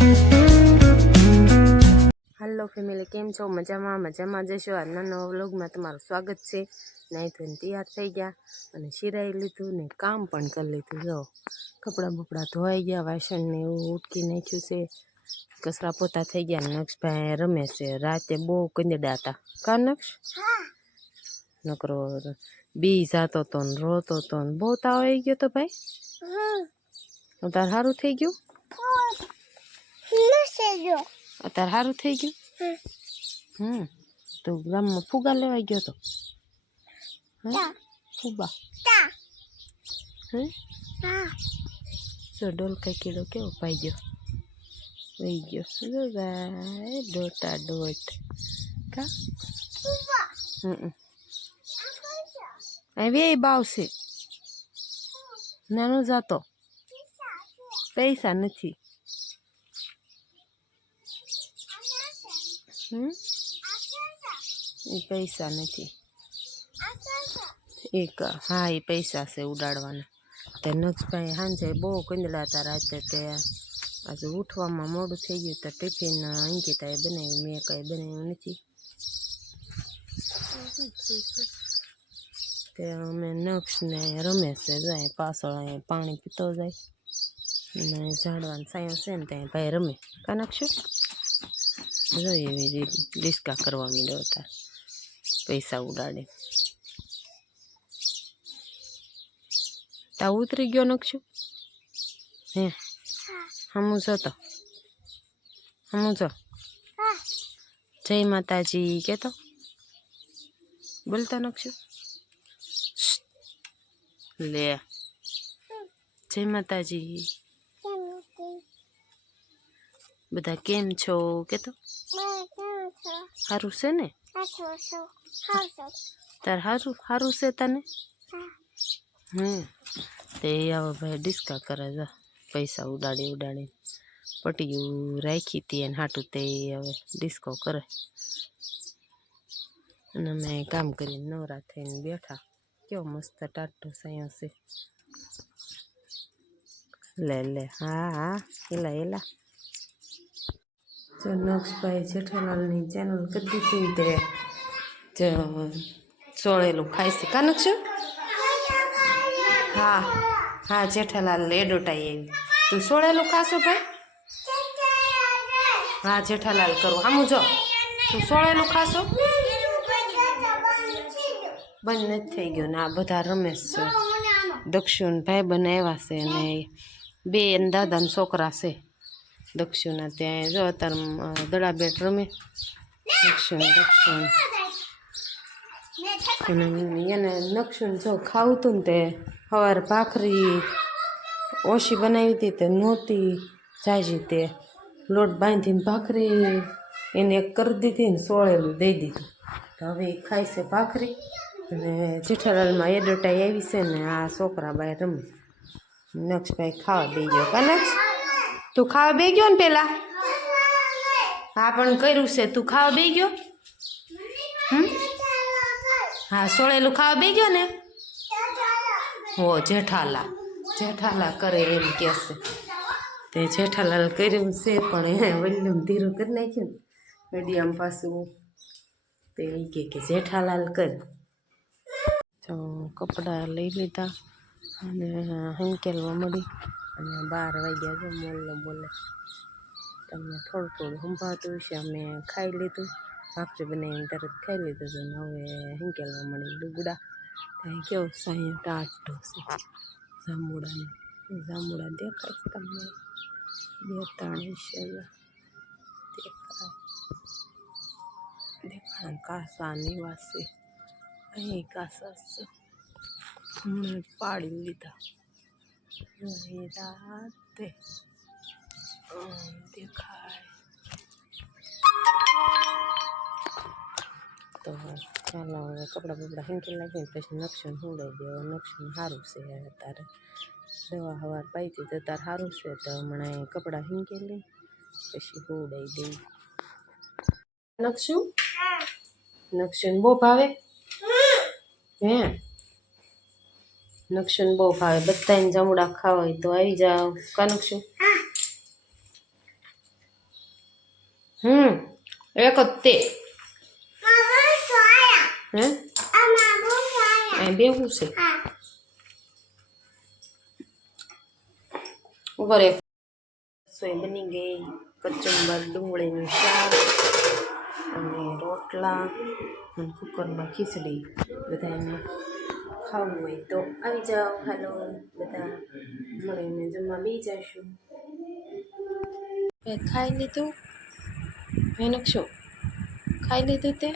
Hello family केम छो मजामा मजामा जशो आजना नवा vlog में तमारुं स्वागत है। नहीं तो तैयार थई गया अने शिराई लीधुं ने काम पण कर लीधुं। जो कपड़ा बपड़ा धोवाई गया, वासण ने उटकी नाख्युं छे, कचरा पोता थई गया। नक्ष भाई रमे छे, राते बहु कंजड़ा हता का नक्ष नकरो बी जातो तो ने रोतो तो ने बहु ताव आई गयो तो भाई। अतार हारू थई गयुं, अतार हारू थई गयुं। तो गाम में फुगा लेवा गयो तो फुगा जो डोल का कीड़ो के पाई गयो वही गयो डोटा डोट का वे बाव से नानो जातो पैसा नहीं। पैसा नहीं एक हाँ ये पैसा से उड़ाड़वाना। तो नक्ष भाई हांजे बहु कंजड़ा था राते ते आज उठवामां मोडुं थई गयुं तो टिफिन अंकिताए बनाव्युं, मैं कई बनाव्युं नथी। ते अमे नक्ष ने रमेश जाए पाछळ पाणी पीतो जाए ने झाड़वानो छायो छे ने त्यां भाई रमे का नक्ष जो एवी डिस्का करवा मीड्यो था पैसा उड़ाड़े। ता उतरी गयो नक्ष हे हमू जो तो हमू जो जय माताजी के तो बोलता नक्ष ले जय माताजी बधा केम छो के तो हारू से ने तार हारू हारू से तने ते आवा भाई डिस्का करे जा पैसा उड़ाड़ी उड़ाड़ी पटियू राखी थी एन हाटू ते हवे डिस्को करे अने मैं काम करीने नवरा थईने बैठा। क्यों मस्त टाटो सायो से ले ले हाँ हाँ एला एला जो नक्ष भाई जेठालाल नी चैनल कर दी थी ते जो सोळेलू खाई से का नक्ष हाँ हाँ जेठालाल एडोटाई आई तू सोळेलू खाशो भाई हाँ जेठालाल करो हमू जो तू सोळेलू खाशो बंद नहीं थई गयो ने आ बधा रमेश दक्षुन भाई बनाव्या छे ने बे दादा ना छोकरा छे दक्षुना त्यां जो अतार दड़ा बेट रमे दक्षुन એને નક્ષુન જો ખાવું હતું ને તે સવારે ભાખરી ઓછી બનાવી હતી તે નહોતી જાજી તે લોટ બાંધીને ભાખરી એને એક કરી દીધી ને સોળેલું દઈ દીધું તો હવે એ ખાય છે ભાખરી અને જેઠાલાલમાં એડોટાઈ આવી છે ને આ છોકરા બાય રમે નક્ષભાઈ ખાવા બે ગયો કા નક્ષ તું ખાવા બે ગયો ને પેલા હા પણ કર્યું છે તું ખાવા બે ગયો हाँ सोळेलू खावा बे गयो ने हो जेठाला जेठाला करे एम कहसे ते जेठालाल कर्युं छे पण वल्लम धीरू कर नाख्युं मीडियम पासुं ते के जेठालाल कर तो कपड़ा लई लीधा अने हंकेलवा मळी अने 12 वाग्या जो मोल्लो बोले तमने थोडું थोडું સંભાળતું છે। અમે ખાઈ લીધું भाखरी बनावीने तरत खाई लीधुं तो हवे हंकेलवा मळी लुगड़ा त्यां केवो सायो टाटो छे जांबुड़ा देखाय तमने बे त्रण छे देखाय कासा निवासी अहीं कासा छे हमने पाड़ी लीधा राते देखाय तो चालो हवे कपड़ा बपड़ा हेंकी लागे पछी नक्षन हुंडाई दे नक्षन हारू छे अतारे दवा हवार पाई थी तो तार हारू छे तो हमणे कपड़ा हेंकी ली पछी हुंडाई दे नक्षु नक्षन बो भावे हे नक्षन बो भावे बधाने जमड़ा खावा तो आई जाओ का नक्षु એક જ તે હે બેવું છે ઉપર એક રસોઈ બની ગઈ કચુંબર ડુંગળીનું શાક અને રોટલા અને કુકરમાં ખીચડી બધાને ખાવું હોય તો આવી જાઓ હાલો બધા મળીને જમવા બી જઈશું ખાઈ લીધું નકશો ખાઈ લીધું તે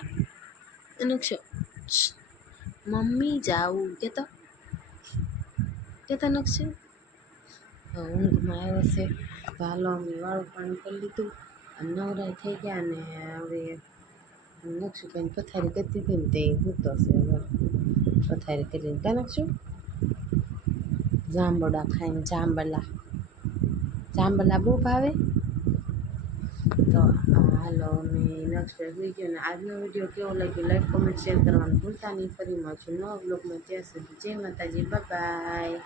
નકશો મમ્મી જાવું કેતો નકશો ઊંઘમાં આવ્યો છે તો હાલો અમે વાળું પાણી કરી લીધું અને નવરાઈ થઈ ગયા ને હવે નકશું કંઈ પથારી કરતી હતી ને તે ભૂતો છે હવે પથારી કરીને કા નકશું જાંબુડા ખાઈને જાંબલા બહુ ભાવે તો હાલો અમે નેક્સ્ટ હોઈ ગયો ને આજનો વિડીયો કેવો લાગ્યો લાઈક કોમેન્ટ શેર કરવાનું ભૂલતા નહીં ફરી મળશું નવા બ્લોગમાં ત્યાં સુધી જય માતાજી બાય.